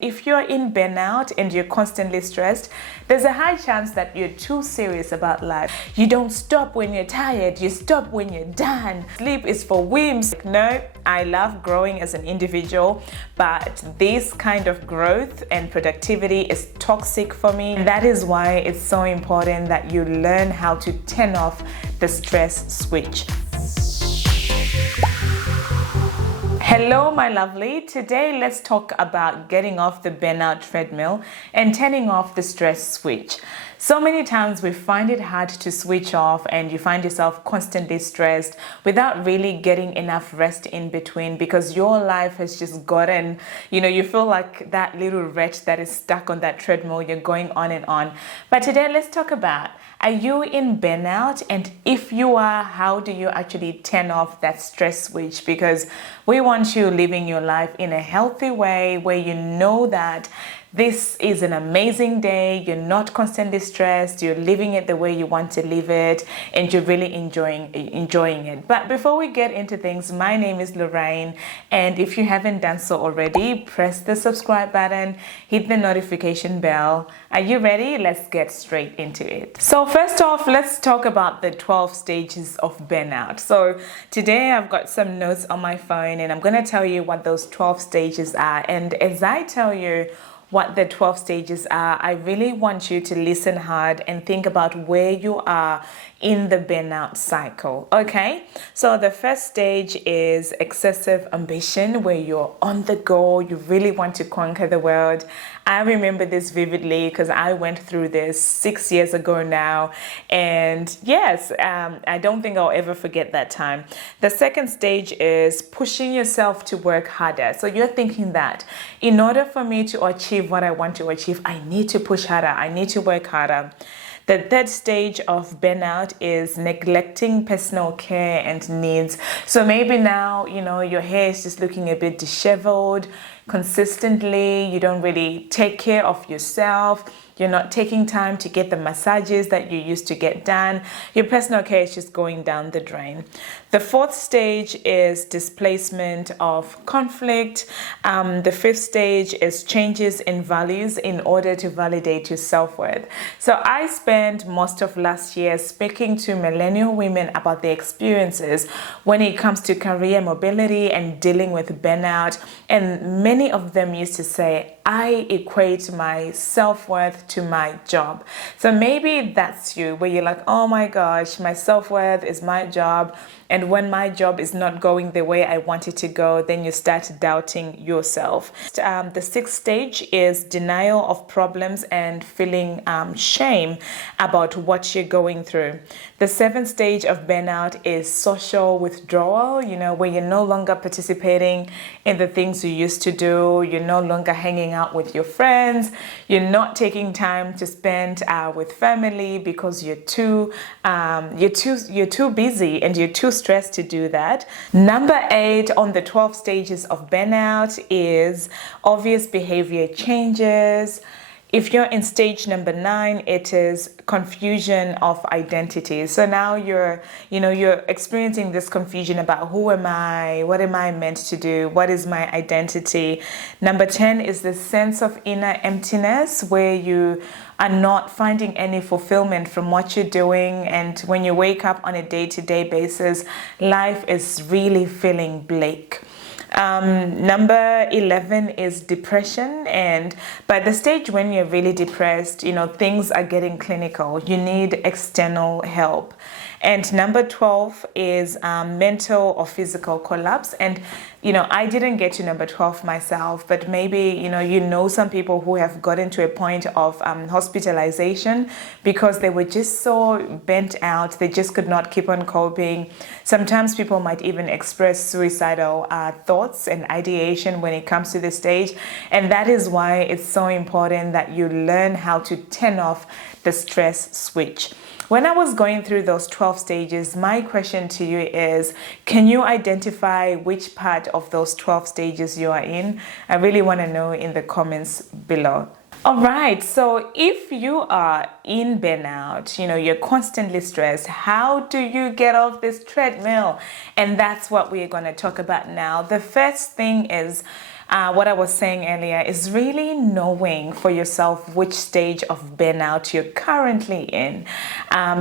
If you're in burnout and you're constantly stressed, there's a high chance that you're too serious about life. You don't stop when you're tired, you stop when you're done. Sleep is for wimps. No, I love growing as an individual, but this kind of growth and productivity is toxic for me. And that is why it's so important that you learn how to turn off the stress switch. Hello, my lovely. Today, let's talk about getting off the burnout treadmill and turning off the stress switch. So many times we find it hard to switch off and you find yourself constantly stressed without really getting enough rest in between because your life has just gotten, you feel like that little wretch that is stuck on that treadmill. You're going on and on. But today, let's talk about, are you in burnout? And if you are, how do you actually turn off that stress switch? Because we want you living your life in a healthy way where you know that this is an amazing day, you're not constantly stressed, you're living it the way you want to live it, and you're really enjoying it. But before we get into things, my name is Lorraine, and if you haven't done so already, press the subscribe button, hit the notification bell. Are you ready? Let's get straight into it. So first off, let's talk about the 12 stages of burnout. So today I've got some notes on my phone, and I'm going to tell you what those 12 stages are. And as I tell you what the 12 stages are, I really want you to listen hard and think about where you are in the burnout cycle. Okay, so the first stage is excessive ambition, where you're on the go, you really want to conquer the world. I remember this vividly because I went through this 6 years ago now, and yes, I don't think I'll ever forget that time. The second stage is pushing yourself to work harder. So you're thinking that in order for me to achieve what I want to achieve, I need to push harder, I need to work harder. The third stage of burnout is neglecting personal care and needs. So maybe now, your hair is just looking a bit disheveled consistently. You don't really take care of yourself. You're not taking time to get the massages that you used to get done. Your personal care is just going down the drain. The fourth stage is displacement of conflict. The fifth stage is changes in values in order to validate your self-worth. So I spent most of last year speaking to millennial women about their experiences when it comes to career mobility and dealing with burnout. And many of them used to say, I equate my self-worth to my job. So maybe that's you, where you're like, oh my gosh, my self-worth is my job. And when my job is not going the way I want it to go, then you start doubting yourself. The sixth stage is denial of problems and feeling shame about what you're going through. The seventh stage of burnout is social withdrawal, where you're no longer participating in the things you used to do. You're no longer hanging out with your friends. You're not taking time to spend with family because you're too busy and you're too stressed to do that. Number 8 on the 12 stages of burnout is obvious behavior changes. If you're in stage number 9, it is confusion of identity. So now you're experiencing this confusion about who am I? What am I meant to do? What is my identity? Number 10 is the sense of inner emptiness, where you are not finding any fulfillment from what you're doing. And when you wake up on a day-to-day basis, life is really feeling bleak. Number 11 is depression, and by the stage when you're really depressed, things are getting clinical. You need external help. And number 12 is mental or physical collapse. And I didn't get to number 12 myself, but maybe some people who have gotten to a point of hospitalisation because they were just so bent out, they just could not keep on coping. Sometimes people might even express suicidal thoughts and ideation when it comes to this stage, and that is why it's so important that you learn how to turn off the stress switch. When I was going through those 12 stages, my question to you is, can you identify which part of those 12 stages you are in? I really want to know in the comments below. All right, so if you are in burnout, you're constantly stressed, how do you get off this treadmill? And that's what we're going to talk about now. The first thing is what I was saying earlier is really knowing for yourself which stage of burnout you're currently in.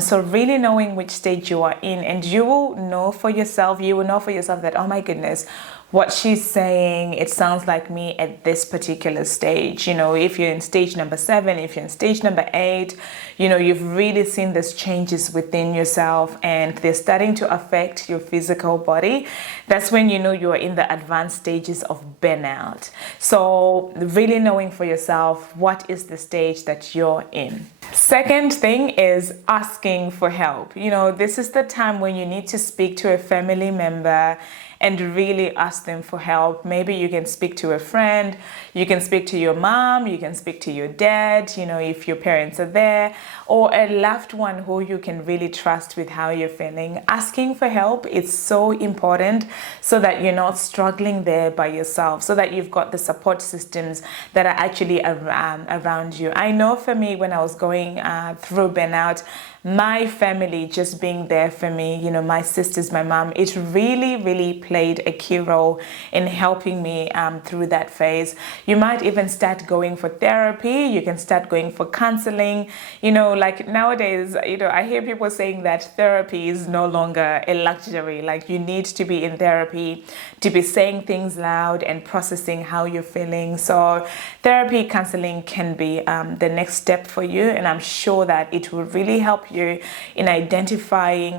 So really knowing which stage you are in, and you will know for yourself that, oh my goodness, what she's saying, it sounds like me at this particular stage. If you're in stage number 7, if you're in stage number 8, you've really seen these changes within yourself and they're starting to affect your physical body. That's when you are in the advanced stages of burnout. So really knowing for yourself what is the stage that you're in. Second thing is asking for help. This is the time when you need to speak to a family member and really ask them for help. Maybe you can speak to a friend, you can speak to your mom, you can speak to your dad, if your parents are there, or a loved one who you can really trust with how you're feeling. Asking for help is so important so that you're not struggling there by yourself, so that you've got the support systems that are actually around you. I know for me, when I was going through burnout, my family just being there for me, my sisters, my mom, it really played a key role in helping me through that phase. You might even start going for therapy. You can start going for counseling. Like nowadays, I hear people saying that therapy is no longer a luxury. Like you need to be in therapy to be saying things loud and processing how you're feeling. So therapy, counseling can be the next step for you, and I'm sure that it will really help you in identifying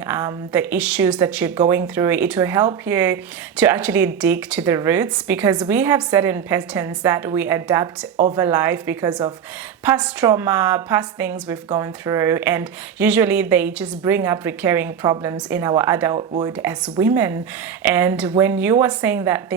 the issues that you're going through. It will help you to actually dig to the roots, because we have certain patterns that we adapt over life because of past trauma, past things we've gone through, and usually they just bring up recurring problems in our adulthood as women. And when you are saying that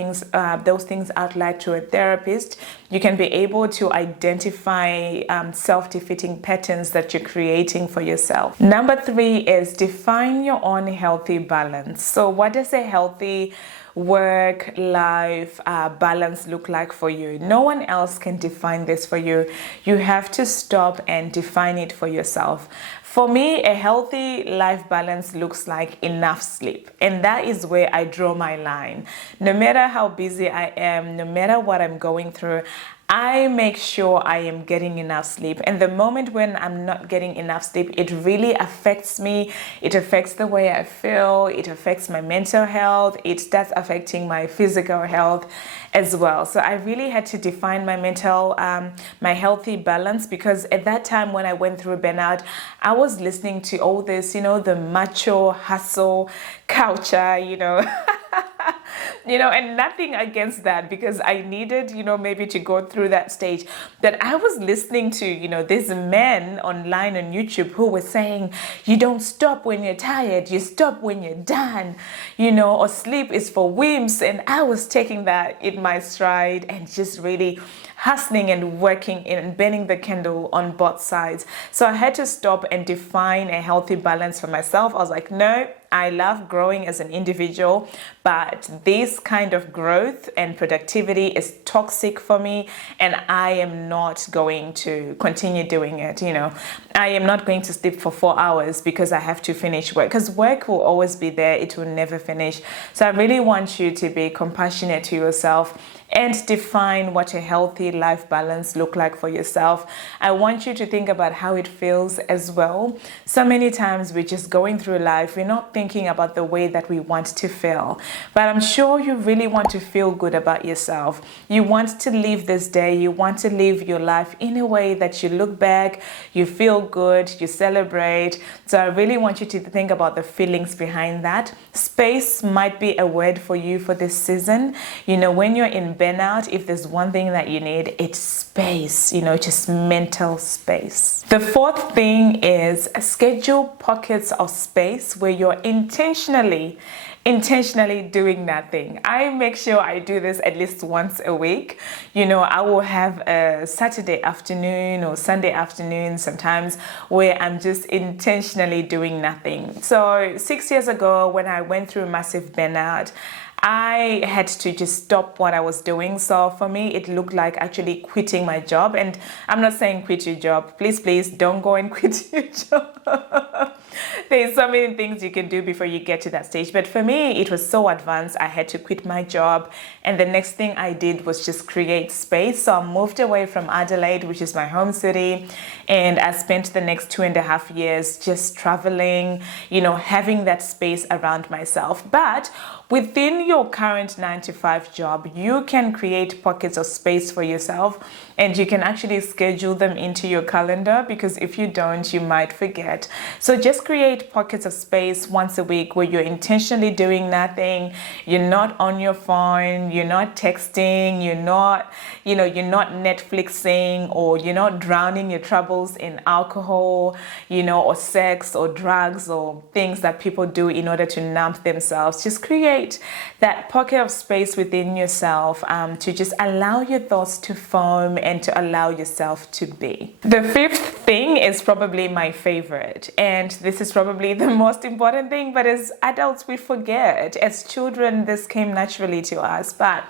those things out loud to a therapist, you can be able to identify self-defeating patterns that you're creating for yourself. Number 3 is define your own healthy balance. So what does a healthy work-life balance look like for you? No one else can define this for you. You have to stop and define it for yourself. For me, a healthy life balance looks like enough sleep. And that is where I draw my line. No matter how busy I am, no matter what I'm going through, I make sure I am getting enough sleep. And the moment when I'm not getting enough sleep, it really affects me. It affects the way I feel. It affects my mental health. It starts affecting my physical health as well. So I really had to define my my healthy balance, because at that time when I went through burnout, I was listening to all this, the macho hustle culture, and nothing against that, because I needed, maybe to go through that stage. But I was listening to, these men online on YouTube who were saying, you don't stop when you're tired, you stop when you're done, or sleep is for wimps. And I was taking that in my stride and just really hustling and working and burning the candle on both sides. So I had to stop and define a healthy balance for myself. I was like, no, I love growing as an individual, but this kind of growth and productivity is toxic for me, and I am not going to continue doing it. I am not going to sleep for 4 hours because I have to finish work, because work will always be there. It will never finish. So I really want you to be compassionate to yourself and define what a healthy life balance look like for yourself. I want you to think about how it feels as well. So many times we're just going through life, we're not thinking about the way that we want to feel. But I'm sure you really want to feel good about yourself. You want to live this day, you want to live your life in a way that you look back, you feel good, you celebrate. So I really want you to think about the feelings behind that. Space might be a word for you for this season. When you're in burnout, if there's one thing that you need, it's space, just mental space. The 4th thing is schedule pockets of space where you're intentionally doing nothing. I make sure I do this at least once a week. I will have a Saturday afternoon or Sunday afternoon sometimes where I'm just intentionally doing nothing. So 6 years ago, when I went through massive burnout, I had to just stop what I was doing. So for me, it looked like actually quitting my job. And I'm not saying quit your job. Please, don't go and quit your job. There's so many things you can do before you get to that stage. But for me, it was so advanced. I had to quit my job. And the next thing I did was just create space. So I moved away from Adelaide, which is my home city. And I spent the next 2.5 years just traveling, having that space around myself. But within your current 9-to-5 job, you can create pockets of space for yourself, and you can actually schedule them into your calendar, because if you don't, you might forget. So just create pockets of space once a week where you're intentionally doing nothing. You're not on your phone, you're not texting, you're not Netflixing, or you're not drowning your troubles in alcohol, or sex or drugs or things that people do in order to numb themselves. Just create that pocket of space within yourself to just allow your thoughts to form and to allow yourself to be. The fifth thing is probably my favorite, and this is probably the most important thing, but as adults we forget. As children, this came naturally to us, but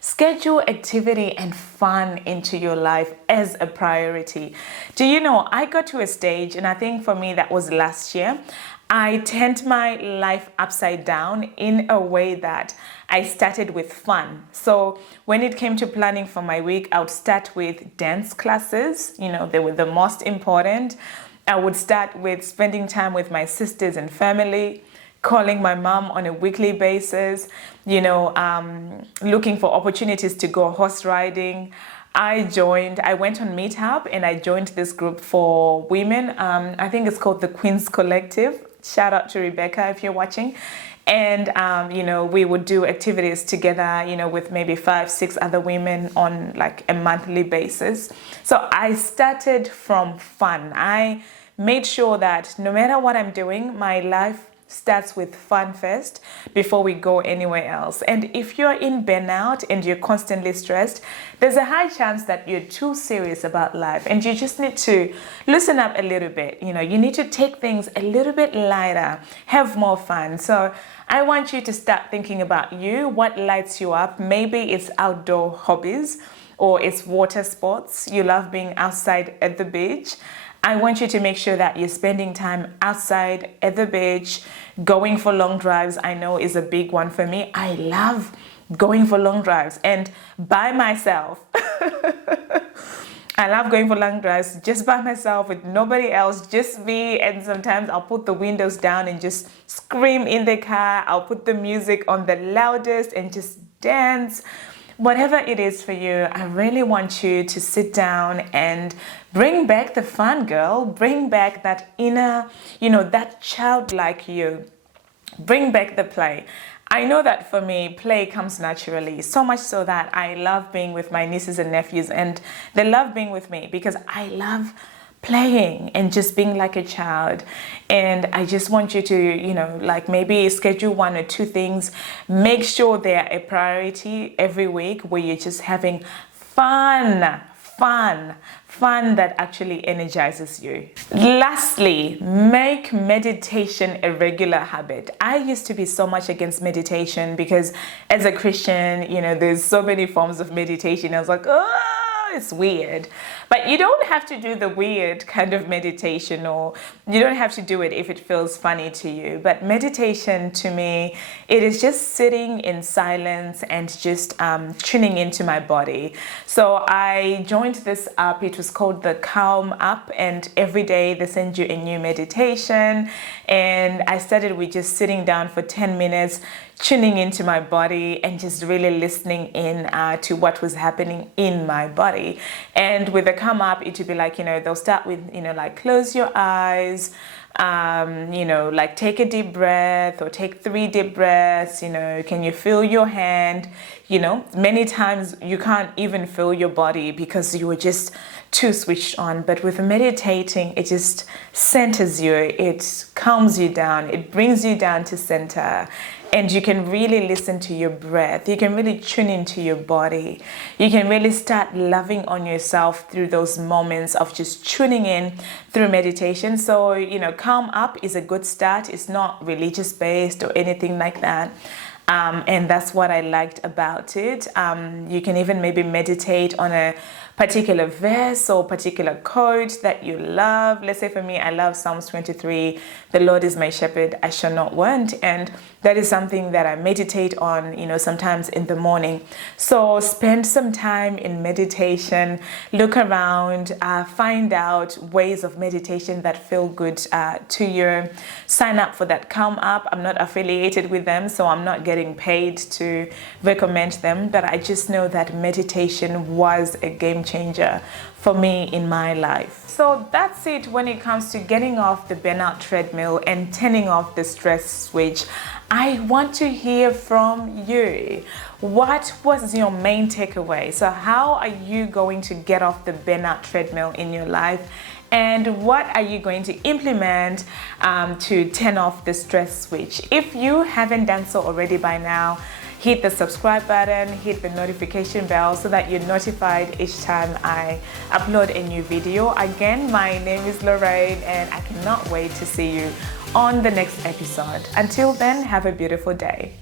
schedule activity and fun into your life as a priority. Do you know, I got to a stage, and I think for me that was last year, I turned my life upside down in a way that I started with fun. So when it came to planning for my week, I would start with dance classes. They were the most important. I would start with spending time with my sisters and family, calling my mom on a weekly basis, looking for opportunities to go horse riding. I went on Meetup, and I joined this group for women. I think it's called the Queens Collective. Shout out to Rebecca if you're watching. And, we would do activities together, with maybe 5-6 other women on like a monthly basis. So I started from fun. I made sure that no matter what I'm doing, my life starts with fun first before we go anywhere else. And if you're in burnout and you're constantly stressed, there's a high chance that you're too serious about life, and you just need to loosen up a little bit. You need to take things a little bit lighter, have more fun. So I want you to start thinking about what lights you up. Maybe it's outdoor hobbies, or it's water sports. You love being outside at the beach. I want you to make sure that you're spending time outside at the beach. Going for long drives, I know, is a big one for me. I love going for long drives, and by myself. I love going for long drives just by myself, with nobody else, just me. And sometimes I'll put the windows down and just scream in the car. I'll put the music on the loudest and just dance. Whatever it is for you, I really want you to sit down and bring back the fun, girl. Bring back that inner, that childlike you. Bring back the play. I know that for me, play comes naturally, so much so that I love being with my nieces and nephews, and they love being with me because I love playing and just being like a child. And I just want you to, maybe schedule 1 or 2 things. Make sure they're a priority every week, where you're just having fun that actually energizes you. Lastly, make meditation a regular habit. I used to be so much against meditation because as a Christian, there's so many forms of meditation. I was like, it's weird. But you don't have to do the weird kind of meditation, or you don't have to do it if it feels funny to you. But meditation, to me, it is just sitting in silence and just tuning into my body. So I joined this app. It was called the Calm app, and every day they send you a new meditation. And I started with just sitting down for 10 minutes, tuning into my body and just really listening in to what was happening in my body. And with the Calm app, it would be like, they'll start with, close your eyes, take a deep breath, or take 3 deep breaths. Can you feel your hand? Many times you can't even feel your body because you were just too switched on. But with meditating, it just centers you, it calms you down, it brings you down to center. And you can really listen to your breath. You can really tune into your body. You can really start loving on yourself through those moments of just tuning in through meditation. So, Calm Up is a good start. It's not religious based or anything like that. And that's what I liked about it. You can even maybe meditate on a particular verse or particular quote that you love. Let's say for me, I love Psalms 23, the Lord is my shepherd, I shall not want. And that is something that I meditate on, sometimes in the morning. So spend some time in meditation, look around, find out ways of meditation that feel good to you. Sign up for that Calm app. I'm not affiliated with them, so I'm not getting paid to recommend them, but I just know that meditation was a game changer for me in my life. So that's it when it comes to getting off the burnout treadmill and turning off the stress switch. I want to hear from you. What was your main takeaway? So how are you going to get off the burnout treadmill in your life? And what are you going to implement to turn off the stress switch? If you haven't done so already by now, hit the subscribe button, hit the notification bell so that you're notified each time I upload a new video. Again, my name is Lorraine and I cannot wait to see you on the next episode. Until then, have a beautiful day.